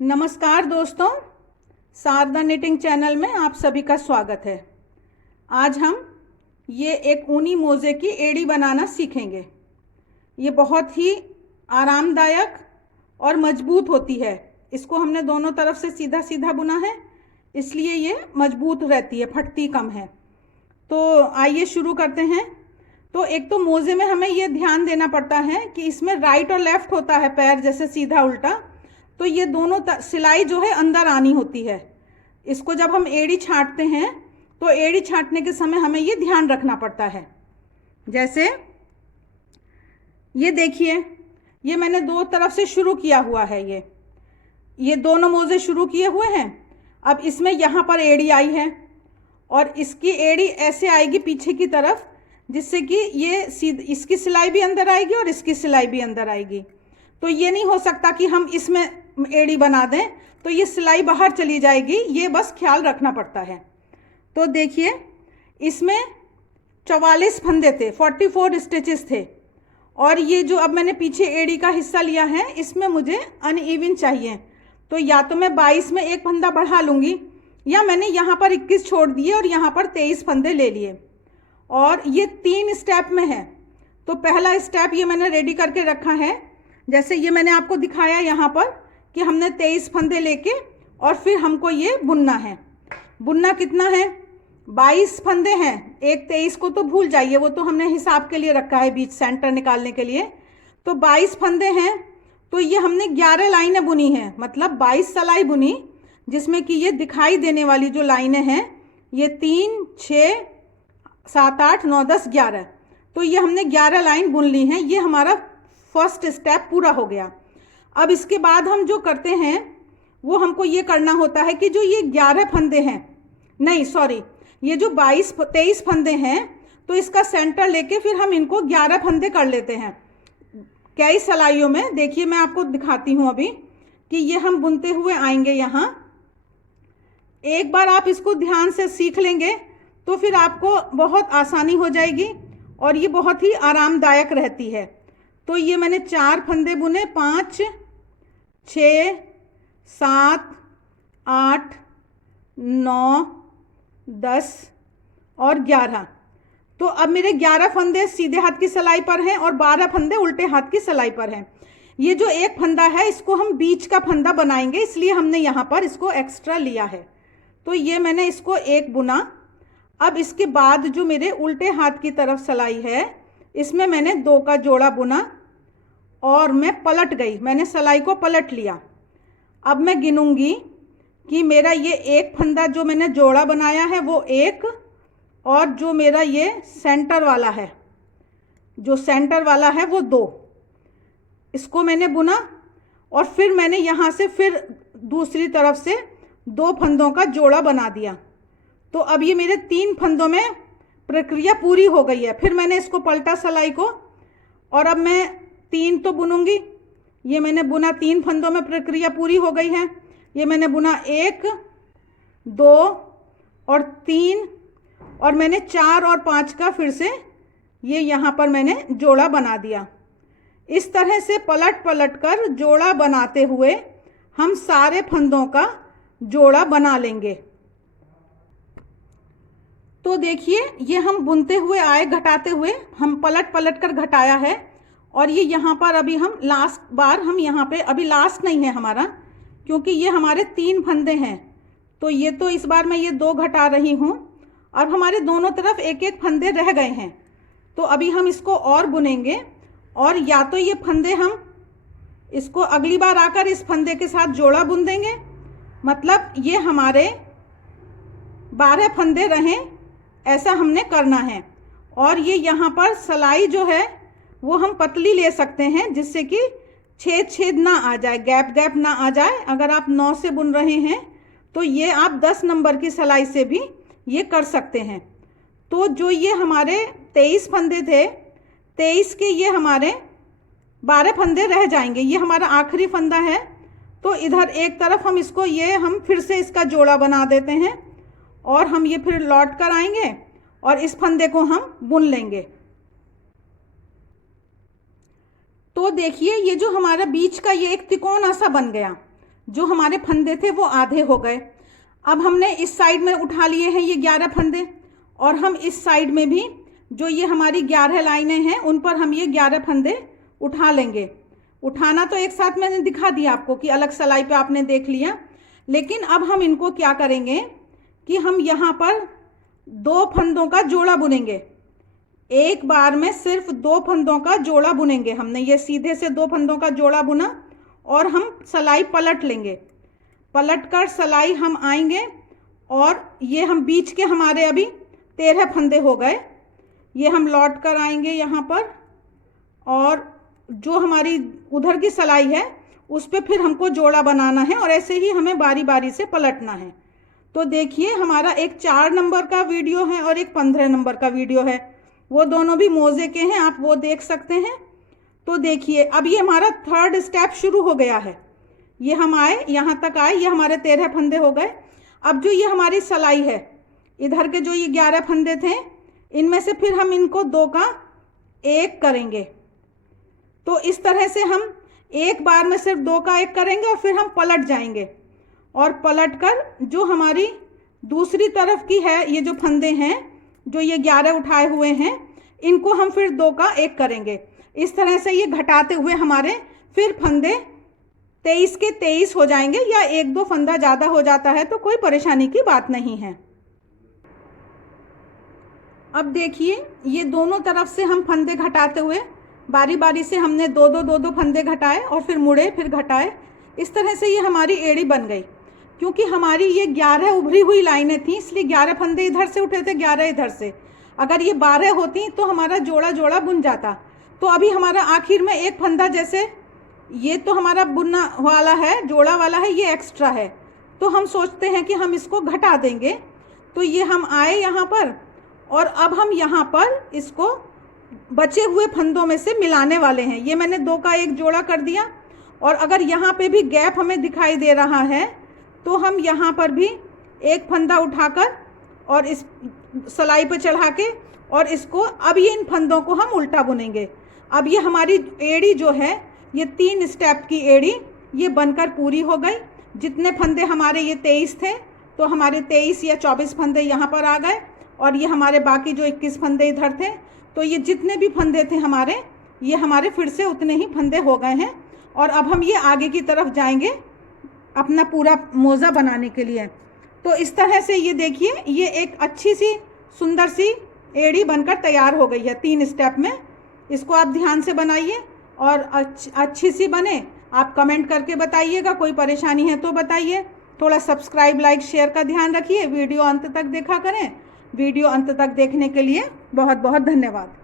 नमस्कार दोस्तों, Sharda knitting channel में आप सभी का स्वागत है। आज हम ये एक ऊनी मोजे की एड़ी बनाना सीखेंगे। ये बहुत ही आरामदायक और मजबूत होती है। इसको हमने दोनों तरफ से सीधा सीधा बुना है, इसलिए ये मजबूत रहती है, फटती कम है। तो आइए शुरू करते हैं। तो एक तो मोजे में हमें ये ध्यान देना पड़ता है कि इसमें राइट और लेफ्ट होता है, पैर जैसे सीधा उल्टा, तो ये दोनों सिलाई जो है अंदर आनी होती है। इसको जब हम एड़ी छांटते हैं तो एड़ी छांटने के समय हमें ये ध्यान रखना पड़ता है। जैसे ये देखिए, ये मैंने दो तरफ से शुरू किया हुआ है। ये दोनों मोजे शुरू किए हुए हैं। अब इसमें यहाँ पर एड़ी आई है और इसकी एड़ी ऐसे आएगी पीछे की तरफ, जिससे कि ये इसकी सिलाई भी अंदर आएगी और इसकी सिलाई भी अंदर आएगी। तो ये नहीं हो सकता कि हम इसमें एड़ी बना दें तो ये सिलाई बाहर चली जाएगी, ये बस ख्याल रखना पड़ता है। तो देखिए, इसमें 44 फंदे थे, 44 स्टिचेस थे। और ये जो अब मैंने पीछे एड़ी का हिस्सा लिया है, इसमें मुझे अनइवन चाहिए। तो या तो मैं 22 में एक फंदा बढ़ा लूँगी, या मैंने यहाँ पर 21 छोड़ दिए और यहाँ पर 23 फंदे ले लिए। और ये 3 स्टेप में है। तो पहला स्टेप ये मैंने रेडी करके रखा है। जैसे ये मैंने आपको दिखाया यहाँ पर कि हमने 23 फंदे लेके और फिर हमको ये बुनना है। बुनना कितना है? 22 फंदे हैं। एक 23 को तो भूल जाइए, वो तो हमने हिसाब के लिए रखा है, बीच सेंटर निकालने के लिए। तो 22 फंदे हैं, तो ये हमने 11 लाइनें बुनी हैं, मतलब 22 सिलाई बुनी, जिसमें कि ये दिखाई देने वाली जो लाइनें हैं ये 3, 6, 7, 8, 9, 10, 11। तो ये हमने 11 लाइन बुन ली हैं। ये हमारा फर्स्ट स्टेप पूरा हो गया। अब इसके बाद हम जो करते हैं वो हमको ये करना होता है कि जो ये 11 फंदे हैं, नहीं सॉरी, ये जो 23 फंदे हैं, तो इसका सेंटर लेके फिर हम इनको 11 फंदे कर लेते हैं कई सिलाइयों में। देखिए मैं आपको दिखाती हूँ अभी कि ये हम बुनते हुए आएंगे यहाँ। एक बार आप इसको ध्यान से सीख लेंगे तो फिर आपको बहुत आसानी हो जाएगी और ये बहुत ही आरामदायक रहती है। तो ये मैंने 4 फंदे बुने, 5, 6, 7, 8, 9, 10 और 11। तो अब मेरे 11 फंदे सीधे हाथ की सिलाई पर हैं और 12 फंदे उल्टे हाथ की सिलाई पर हैं। ये जो एक फंदा है इसको हम बीच का फंदा बनाएंगे, इसलिए हमने यहाँ पर इसको एक्स्ट्रा लिया है। तो ये मैंने इसको एक बुना। अब इसके बाद जो मेरे उल्टे हाथ की तरफ सिलाई है, इसमें मैंने 2 का जोड़ा बुना और मैं पलट गई, मैंने सिलाई को पलट लिया। अब मैं गिनूंगी कि मेरा ये एक फंदा जो मैंने जोड़ा बनाया है वो 1, और जो मेरा ये सेंटर वाला है, जो सेंटर वाला है वो 2। इसको मैंने बुना और फिर मैंने यहाँ से फिर दूसरी तरफ से 2 फंदों का जोड़ा बना दिया। तो अब ये मेरे 3 फंदों में प्रक्रिया पूरी हो गई है। फिर मैंने इसको पलटा सिलाई को, और अब मैं 3 तो बुनूंगी। ये मैंने बुना, 3 फंदों में प्रक्रिया पूरी हो गई है। ये मैंने बुना 1, 2 और 3, और मैंने 4 और 5 का फिर से ये यहाँ पर मैंने जोड़ा बना दिया। इस तरह से पलट पलट कर जोड़ा बनाते हुए हम सारे फंदों का जोड़ा बना लेंगे। तो देखिए, ये हम बुनते हुए आए, घटाते हुए हम पलट पलट कर घटाया है। और ये यहाँ पर अभी हम लास्ट बार, हम यहाँ पे अभी लास्ट नहीं है हमारा, क्योंकि ये हमारे 3 फंदे हैं। तो ये तो इस बार मैं ये 2 घटा रही हूँ। अब हमारे दोनों तरफ एक एक फंदे रह गए हैं। तो अभी हम इसको और बुनेंगे, और या तो ये फंदे हम इसको अगली बार आकर इस फंदे के साथ जोड़ा बुन देंगे, मतलब ये हमारे 12 फंदे रहें, ऐसा हमने करना है। और ये यहाँ पर सिलाई जो है वो हम पतली ले सकते हैं, जिससे कि छेद छेद ना आ जाए, गैप गैप ना आ जाए। अगर आप 9 से बुन रहे हैं तो ये आप 10 नंबर की सिलाई से भी ये कर सकते हैं। तो जो ये हमारे 23 फंदे थे, 23 के ये हमारे 12 फंदे रह जाएंगे। ये हमारा आखिरी फंदा है। तो इधर एक तरफ हम इसको, ये हम फिर से इसका जोड़ा बना देते हैं और हम ये फिर लौट कर आएंगे और इस फंदे को हम बुन लेंगे। तो देखिए, ये जो हमारा बीच का ये एक तिकोना सा बन गया। जो हमारे फंदे थे वो आधे हो गए। अब हमने इस साइड में उठा लिए हैं ये 11 फंदे, और हम इस साइड में भी जो ये हमारी 11 लाइनें हैं उन पर हम ये 11 फंदे उठा लेंगे। उठाना तो एक साथ मैंने दिखा दिया आपको कि अलग सिलाई पे आपने देख लिया, लेकिन अब हम इनको क्या करेंगे कि हम यहाँ पर 2 फंदों का जोड़ा बुनेंगे। एक बार में सिर्फ 2 फंदों का जोड़ा बुनेंगे। हमने ये सीधे से 2 फंदों का जोड़ा बुना और हम सिलाई पलट लेंगे। पलट कर सिलाई हम आएंगे और ये हम बीच के हमारे अभी 13 फंदे हो गए। ये हम लौट कर आएंगे यहाँ पर, और जो हमारी उधर की सिलाई है उस पर फिर हमको जोड़ा बनाना है, और ऐसे ही हमें बारी बारी से पलटना है। तो देखिए हमारा एक 4 नंबर का वीडियो है और एक 15 नंबर का वीडियो है, वो दोनों भी मोजे के हैं, आप वो देख सकते हैं। तो देखिए अब ये हमारा 3rd स्टेप शुरू हो गया है। ये हम आए, यहाँ तक आए, ये हमारे 13 फंदे हो गए। अब जो ये हमारी सिलाई है, इधर के जो ये 11 फंदे थे, इनमें से फिर हम इनको 2 का 1 करेंगे। तो इस तरह से हम एक बार में सिर्फ 2 का 1 करेंगे और फिर हम पलट जाएंगे, और पलट कर जो हमारी दूसरी तरफ की है ये जो फंदे हैं, जो ये 11 उठाए हुए हैं, इनको हम फिर 2 का 1 करेंगे। इस तरह से ये घटाते हुए हमारे फिर फंदे 23 के 23 हो जाएंगे, या 1-2 फंदा ज़्यादा हो जाता है तो कोई परेशानी की बात नहीं है। अब देखिए ये दोनों तरफ से हम फंदे घटाते हुए बारी बारी से हमने 2-2 फंदे घटाए और फिर मुड़े, फिर घटाए। इस तरह से ये हमारी एड़ी बन गई। क्योंकि हमारी ये 11 उभरी हुई लाइनें थी, इसलिए 11 फंदे इधर से उठे थे, 11 इधर से। अगर ये 12 होती तो हमारा जोड़ा जोड़ा बुन जाता। तो अभी हमारा आखिर में एक फंदा, जैसे ये तो हमारा बुनना वाला है, जोड़ा वाला है, ये एक्स्ट्रा है, तो हम सोचते हैं कि हम इसको घटा देंगे। तो ये हम आए यहाँ पर, और अब हम यहाँ पर इसको बचे हुए फंदों में से मिलाने वाले हैं। ये मैंने 2 का 1 जोड़ा कर दिया, और अगर यहाँ पे भी गैप हमें दिखाई दे रहा है तो हम यहाँ पर भी एक फंदा उठाकर और इस सिलाई पे चढ़ा के, और इसको अब ये इन फंदों को हम उल्टा बुनेंगे। अब ये हमारी एड़ी जो है, ये 3 स्टेप की एड़ी ये बनकर पूरी हो गई। जितने फंदे हमारे ये 23 थे, तो हमारे 23 या 24 फंदे यहाँ पर आ गए, और ये हमारे बाकी जो 21 फंदे इधर थे। तो ये जितने भी फंदे थे हमारे, ये हमारे फिर से उतने ही फंदे हो गए हैं। और अब हम ये आगे की तरफ जाएंगे अपना पूरा मोज़ा बनाने के लिए। तो इस तरह से ये देखिए, ये एक अच्छी सी सुंदर सी एड़ी बनकर तैयार हो गई है 3 स्टेप में। इसको आप ध्यान से बनाइए और अच्छी सी बने। आप कमेंट करके बताइएगा, कोई परेशानी है तो बताइए। थोड़ा सब्सक्राइब, लाइक, शेयर का ध्यान रखिए। वीडियो अंत तक देखा करें। वीडियो अंत तक देखने के लिए बहुत बहुत धन्यवाद।